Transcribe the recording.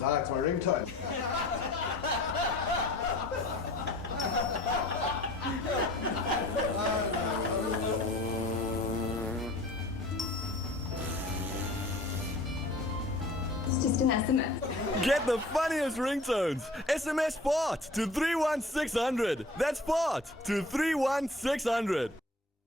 Ah, it's my ringtone. It's just an SMS. Get the funniest ringtones. SMS Fart to 31600. That's Fart to 31600.